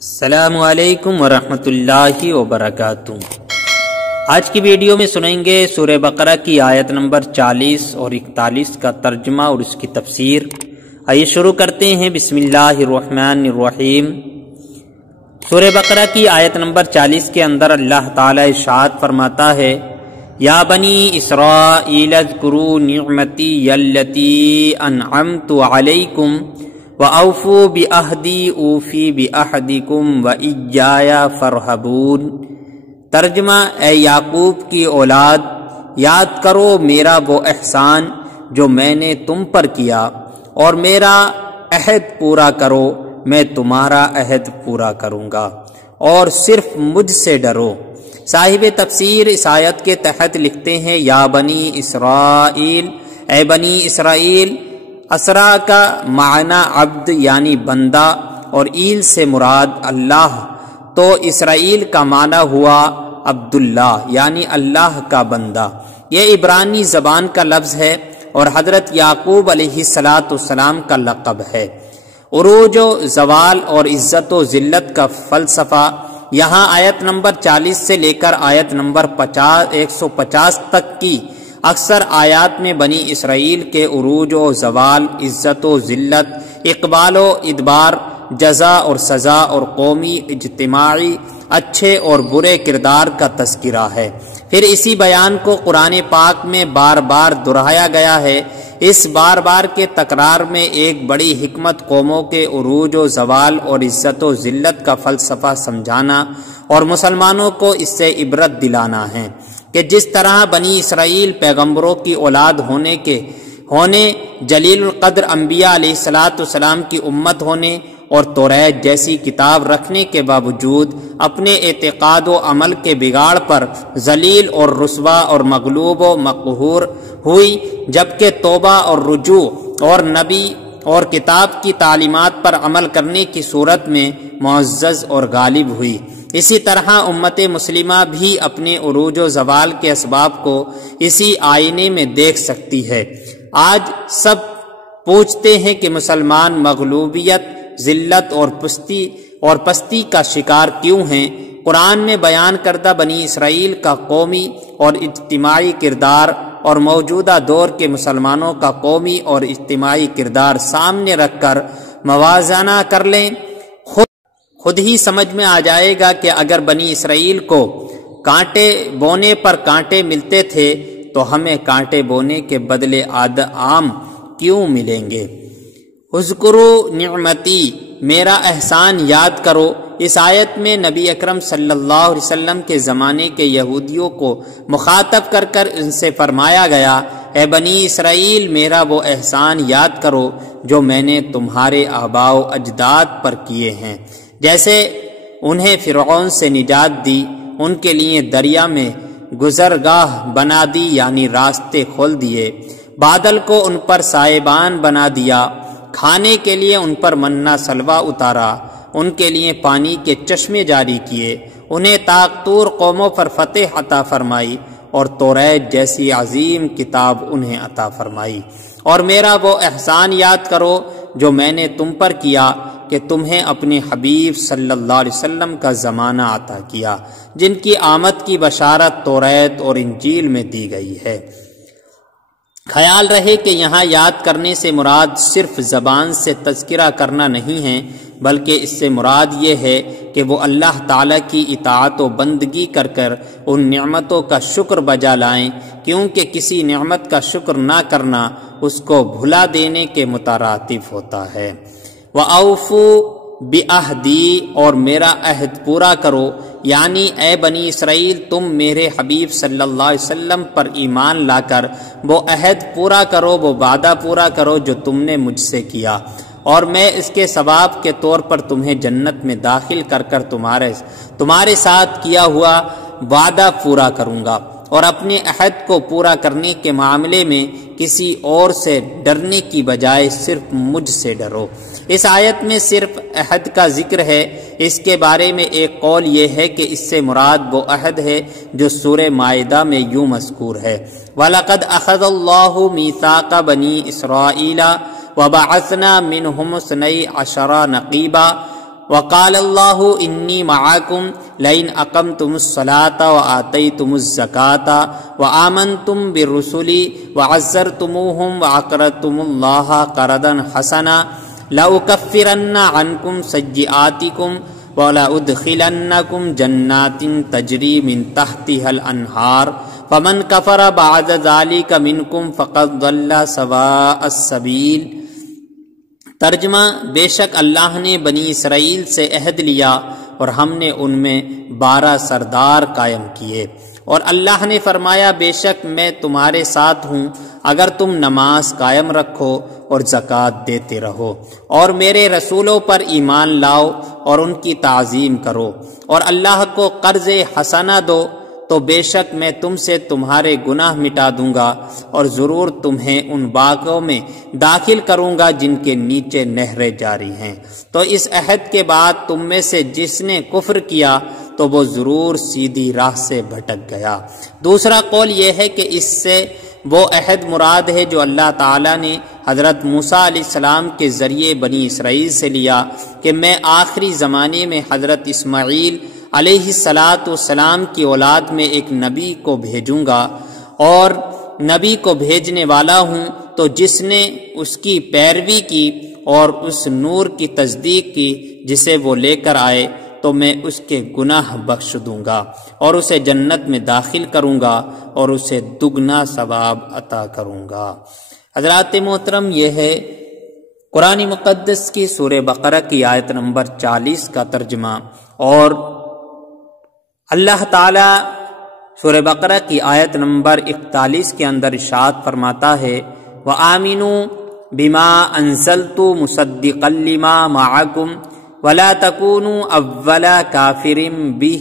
السلام علیکم ورحمۃ اللہ وبرکاتہ۔ آج کی ویڈیو میں سنیں گے سورہ بقرہ کی آیت نمبر 40 اور 41 کا ترجمہ اور اس کی تفسیر۔ آئیے شروع کرتے ہیں۔ بسم اللہ الرحمن الرحیم۔ سورہ بقرہ کی آیت نمبر 40 کے اندر اللہ تعالی ارشاد فرماتا ہے، یا بنی اسرائیل اذکروا نعمتی التی انعمت علیکم وَأَوْفُوا بِعَہْدِی أُوفِ بِعَہْدِکُم وَإِیَّایَ فَارْہَبُونِ۔ ترجمہ، اے یعقوب کی اولاد، یاد کرو میرا وہ احسان جو میں نے تم پر کیا، اور میرا عہد پورا کرو، میں تمہارا عہد پورا کروں گا، اور صرف مجھ سے ڈرو۔ صاحب تفسیر اس آیت کے تحت لکھتے ہیں، یا بنی اسرائیل، اے بنی اسرائیل۔ اسرا کا معنی عبد یعنی بندہ، اور ایل سے مراد اللہ، تو اسرائیل کا معنی ہوا عبداللہ یعنی اللہ کا بندہ۔ یہ عبرانی زبان کا لفظ ہے اور حضرت یعقوب علیہ السلام کا لقب ہے۔ عروج و زوال اور عزت و ذلت کا فلسفہ یہاں آیت نمبر 40 سے لے کر آیت نمبر 150 تک کی اکثر آیات میں بنی اسرائیل کے عروج و زوال، عزت و ذلت، اقبال و ادبار، جزا اور سزا اور قومی اجتماعی اچھے اور برے کردار کا تذکرہ ہے۔ پھر اسی بیان کو قرآن پاک میں بار بار دہرایا گیا ہے۔ اس بار بار کے تکرار میں ایک بڑی حکمت قوموں کے عروج و زوال اور عزت و ذلت کا فلسفہ سمجھانا اور مسلمانوں کو اس سے عبرت دلانا ہے کہ جس طرح بنی اسرائیل پیغمبروں کی اولاد ہونے جلیل القدر انبیاء علیہ السلام کی امت ہونے اور توریت جیسی کتاب رکھنے کے باوجود اپنے اعتقاد و عمل کے بگاڑ پر ذلیل اور رسوا اور مغلوب و مقہور ہوئی، جبکہ توبہ اور رجوع اور نبی اور کتاب کی تعلیمات پر عمل کرنے کی صورت میں معزز اور غالب ہوئی۔ اسی طرح امت مسلمہ بھی اپنے عروج و زوال کے اسباب کو اسی آئینے میں دیکھ سکتی ہے۔ آج سب پوچھتے ہیں کہ مسلمان مغلوبیت، ذلت اور پستی کا شکار کیوں ہیں؟ قرآن میں بیان کردہ بنی اسرائیل کا قومی اور اجتماعی کردار اور موجودہ دور کے مسلمانوں کا قومی اور اجتماعی کردار سامنے رکھ کر موازنہ کر لیں، خود ہی سمجھ میں آ جائے گا کہ اگر بنی اسرائیل کو کانٹے بونے پر کانٹے ملتے تھے تو ہمیں کانٹے بونے کے بدلے عام کیوں ملیں گے۔ اذکروا نعمتی، میرا احسان یاد کرو۔ اس آیت میں نبی اکرم صلی اللہ علیہ وسلم کے زمانے کے یہودیوں کو مخاطب کر کر ان سے فرمایا گیا، اے بنی اسرائیل، میرا وہ احسان یاد کرو جو میں نے تمہارے آباء و اجداد پر کیے ہیں، جیسے انہیں فرعون سے نجات دی، ان کے لیے دریا میں گزرگاہ بنا دی یعنی راستے کھول دیے، بادل کو ان پر سائبان بنا دیا، کھانے کے لیے ان پر مننا سلوا اتارا، ان کے لیے پانی کے چشمے جاری کیے، انہیں طاقتور قوموں پر فتح عطا فرمائی اور توریت جیسی عظیم کتاب انہیں عطا فرمائی۔ اور میرا وہ احسان یاد کرو جو میں نے تم پر کیا کہ تمہیں اپنے حبیب صلی اللہ علیہ وسلم کا زمانہ عطا کیا، جن کی آمد کی بشارت توریت اور انجیل میں دی گئی ہے۔ خیال رہے کہ یہاں یاد کرنے سے مراد صرف زبان سے تذکرہ کرنا نہیں ہے، بلکہ اس سے مراد یہ ہے کہ وہ اللہ تعالیٰ کی اطاعت و بندگی کر کر ان نعمتوں کا شکر بجا لائیں، کیونکہ کسی نعمت کا شکر نہ کرنا اس کو بھلا دینے کے مترادف ہوتا ہے۔ وَأَوْفُوا بِعَہْدِی، اور میرا عہد پورا کرو، یعنی اے بنی اسرائیل، تم میرے حبیب صلی اللہ علیہ وسلم پر ایمان لا کر وہ عہد پورا کرو، وہ وعدہ پورا کرو جو تم نے مجھ سے کیا، اور میں اس کے ثواب کے طور پر تمہیں جنت میں داخل کر کر تمہارے ساتھ کیا ہوا وعدہ پورا کروں گا، اور اپنے عہد کو پورا کرنے کے معاملے میں کسی اور سے ڈرنے کی بجائے صرف مجھ سے ڈرو۔ اس آیت میں صرف عہد کا ذکر ہے۔ اس کے بارے میں ایک قول یہ ہے کہ اس سے مراد وہ عہد ہے جو سورہ مائدہ میں یوں مذکور ہے، وَلَقَدْ أَخَذَ اللَّهُ مِيثَاقَ بَنِي إِسْرَائِيلَ وَبَعَثْنَا مِنْهُمُ اثْنَيْ عَشَرَ نَقِيبًا وقال اللہ انی معکم لئن اقمتم الصلاة وآتیتم الزکاة وآمنتم بالرسل وعزرتموہم وأقرضتم اللہ قرضا حسنا لأکفرن عنکم سیئاتکم وَلَأُدْخِلَنَّكُمْ جَنَّاتٍ تَجْرِي مِن تَحْتِهَا الْأَنْهَارُ فَمَنْ كَفَرَ بَعْدَ ذَلِكَ مِنْكُمْ فَقَدْ ضَلَّ سَوَاءَ السَّبِيلِ۔ ترجمہ: بے شک اللہ نے بنی اسرائیل سے عہد لیا اور ہم نے ان میں 12 سردار قائم کیے، اور اللہ نے فرمایا بے شک میں تمہارے ساتھ ہوں اگر تم نماز قائم رکھو اور زکوٰۃ دیتے رہو اور میرے رسولوں پر ایمان لاؤ اور ان کی تعظیم کرو اور اللہ کو قرض حسنہ دو، تو بے شک میں تم سے تمہارے گناہ مٹا دوں گا اور ضرور تمہیں ان باغوں میں داخل کروں گا جن کے نیچے نہریں جاری ہیں۔ تو اس عہد کے بعد تم میں سے جس نے کفر کیا تو وہ ضرور سیدھی راہ سے بھٹک گیا۔ دوسرا قول یہ ہے کہ اس سے وہ عہد مراد ہے جو اللہ تعالیٰ نے حضرت موسیٰ علیہ السلام کے ذریعے بنی اسرائیل سے لیا کہ میں آخری زمانے میں حضرت اسماعیل علیہ السلام کی اولاد میں ایک نبی کو بھیجوں گا اور نبی کو بھیجنے والا ہوں، تو جس نے اس کی پیروی کی اور اس نور کی تصدیق کی جسے وہ لے کر آئے تو میں اس کے گناہ بخش دوں گا اور اسے جنت میں داخل کروں گا اور اسے دگنا ثواب عطا کروں گا۔ حضرات محترم، یہ ہے قرآن مقدس کی سورہ بقرہ کی آیت نمبر 40 کا ترجمہ، اور اللہ تعالی سورہ بقرہ کی آیت نمبر 41 کے اندر ارشاد فرماتا ہے وَآمِنُوا بِمَا أَنزَلْتُ مُصَدِّقًا لِمَا مَعَكُمْ وَلَا تَكُونُوا أَوَّلَ كَافِرٍ بِهِ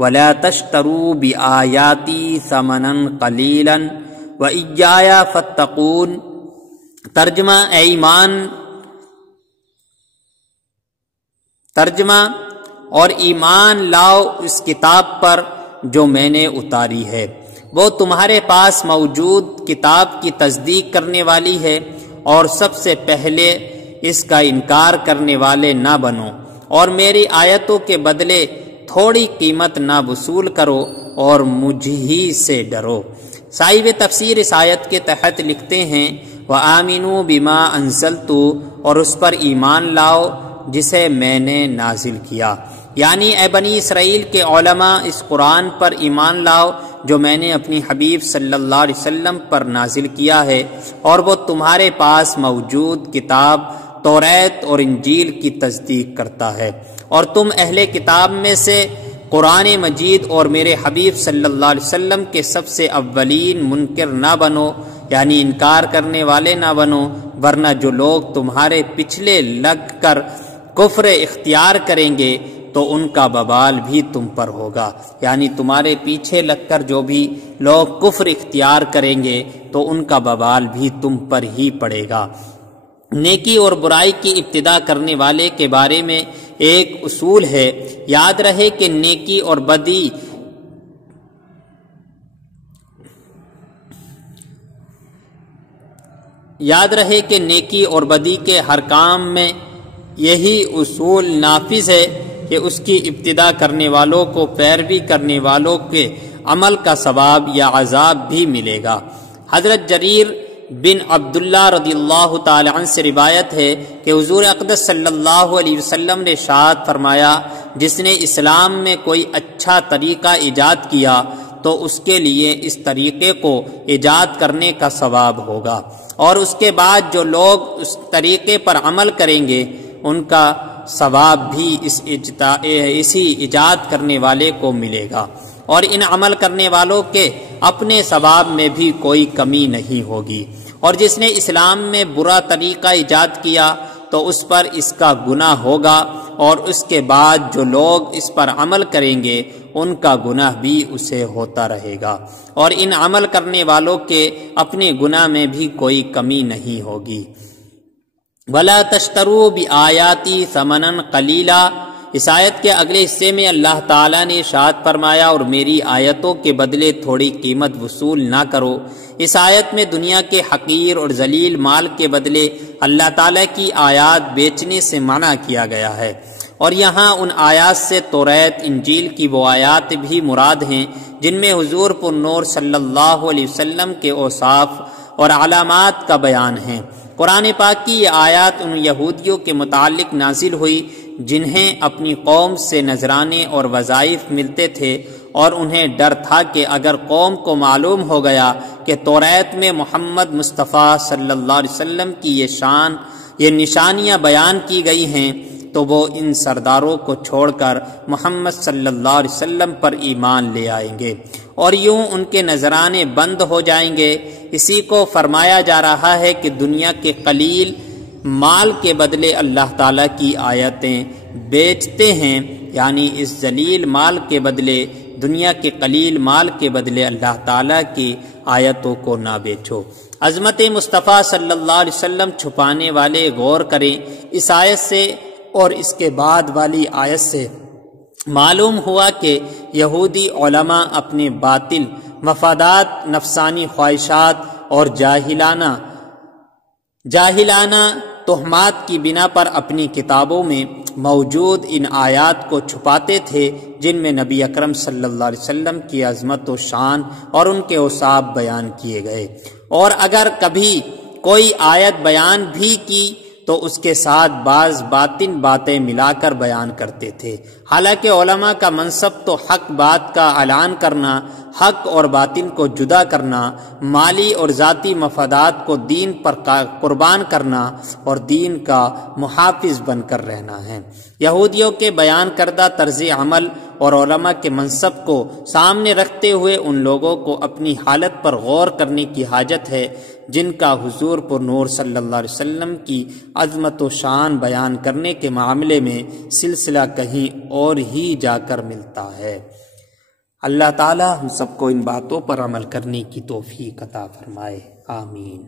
وَلَا تَشْتَرُوا بِآيَاتِي ثَمَنًا قَلِيلًا وَإِيَّايَ فَاتَّقُونِ۔ ترجمہ اور ایمان لاؤ اس کتاب پر جو میں نے اتاری ہے، وہ تمہارے پاس موجود کتاب کی تصدیق کرنے والی ہے، اور سب سے پہلے اس کا انکار کرنے والے نہ بنو، اور میری آیتوں کے بدلے تھوڑی قیمت نہ وصول کرو اور مجھ ہی سے ڈرو۔ صاحب تفسیر اس آیت کے تحت لکھتے ہیں وَآمِنُوا بِمَا أَنزَلْتُ، اور اس پر ایمان لاؤ جسے میں نے نازل کیا، یعنی اے بنی اسرائیل کے علماء اس قرآن پر ایمان لاؤ جو میں نے اپنی حبیب صلی اللہ علیہ وسلم پر نازل کیا ہے، اور وہ تمہارے پاس موجود کتاب توریت اور انجیل کی تصدیق کرتا ہے، اور تم اہل کتاب میں سے قرآن مجید اور میرے حبیب صلی اللہ علیہ وسلم کے سب سے اولین منکر نہ بنو، یعنی انکار کرنے والے نہ بنو، ورنہ جو لوگ تمہارے پچھلے لگ کر کفر اختیار کریں گے تو ان کا وبال بھی تم پر ہوگا، یعنی تمہارے پیچھے لگ کر جو بھی لوگ کفر اختیار کریں گے تو ان کا وبال بھی تم پر ہی پڑے گا۔ نیکی اور برائی کی ابتدا کرنے والے کے بارے میں ایک اصول ہے، یاد رہے کہ نیکی اور بدی کے ہر کام میں یہی اصول نافذ ہے کہ اس کی ابتدا کرنے والوں کو پیروی کرنے والوں کے عمل کا ثواب یا عذاب بھی ملے گا۔ حضرت جریر بن عبداللہ رضی اللہ تعالی عنہ سے روایت ہے کہ حضور اقدس صلی اللہ علیہ وسلم نے ارشاد فرمایا جس نے اسلام میں کوئی اچھا طریقہ ایجاد کیا تو اس کے لیے اس طریقے کو ایجاد کرنے کا ثواب ہوگا، اور اس کے بعد جو لوگ اس طریقے پر عمل کریں گے ان کا ثواب بھی اسی ایجاد کرنے والے کو ملے گا، اور ان عمل کرنے والوں کے اپنے ثواب میں بھی کوئی کمی نہیں ہوگی۔ اور جس نے اسلام میں برا طریقہ ایجاد کیا تو اس پر اس کا گناہ ہوگا، اور اس کے بعد جو لوگ اس پر عمل کریں گے ان کا گناہ بھی اسے ہوتا رہے گا، اور ان عمل کرنے والوں کے اپنے گناہ میں بھی کوئی کمی نہیں ہوگی۔ وَلَا تَشْتَرُوا بِآيَاتِي ثَمَنًا قَلِيلًا، اس آیت کے اگلے حصے میں اللہ تعالیٰ نے ارشاد فرمایا اور میری آیتوں کے بدلے تھوڑی قیمت وصول نہ کرو۔ اس آیت میں دنیا کے حقیر اور ذلیل مال کے بدلے اللہ تعالیٰ کی آیات بیچنے سے منع کیا گیا ہے، اور یہاں ان آیات سے توریت انجیل کی وہ آیات بھی مراد ہیں جن میں حضور پر نور صلی اللہ علیہ وسلم کے اوصاف اور علامات کا بیان ہے۔ قرآن پاک کی یہ آیات ان یہودیوں کے متعلق نازل ہوئی جنہیں اپنی قوم سے نذرانے اور وظائف ملتے تھے، اور انہیں ڈر تھا کہ اگر قوم کو معلوم ہو گیا کہ توریت میں محمد مصطفیٰ صلی اللہ علیہ وسلم کی یہ نشانیاں بیان کی گئی ہیں تو وہ ان سرداروں کو چھوڑ کر محمد صلی اللہ علیہ وسلم پر ایمان لے آئیں گے، اور یوں ان کے نذرانے بند ہو جائیں گے۔ اسی کو فرمایا جا رہا ہے کہ دنیا کے قلیل مال کے بدلے اللہ تعالیٰ کی آیتیں بیچتے ہیں، یعنی اس ذلیل مال کے بدلے، دنیا کے قلیل مال کے بدلے اللہ تعالیٰ کی آیتوں کو نہ بیچو۔ عظمت مصطفیٰ صلی اللہ علیہ وسلم چھپانے والے غور کریں، اس آیت سے اور اس کے بعد والی آیت سے معلوم ہوا کہ یہودی علماء اپنے باطل مفادات، نفسانی خواہشات اور جاہلانہ تہمات کی بنا پر اپنی کتابوں میں موجود ان آیات کو چھپاتے تھے جن میں نبی اکرم صلی اللہ علیہ وسلم کی عظمت و شان اور ان کے اوصاف بیان کیے گئے، اور اگر کبھی کوئی آیت بیان بھی کی تو اس کے ساتھ بعض باطن باتیں ملا کر بیان کرتے تھے۔ حالانکہ علماء کا منصب تو حق بات کا اعلان کرنا، حق اور باطن کو جدا کرنا، مالی اور ذاتی مفادات کو دین پر قربان کرنا اور دین کا محافظ بن کر رہنا ہے۔ یہودیوں کے بیان کردہ طرز عمل اور علماء کے منصب کو سامنے رکھتے ہوئے ان لوگوں کو اپنی حالت پر غور کرنے کی حاجت ہے جن کا حضور پر نور صلی اللہ علیہ وسلم کی عظمت و شان بیان کرنے کے معاملے میں سلسلہ کہیں اور ہی جا کر ملتا ہے۔ اللہ تعالی ہم سب کو ان باتوں پر عمل کرنے کی توفیق عطا فرمائے، آمین۔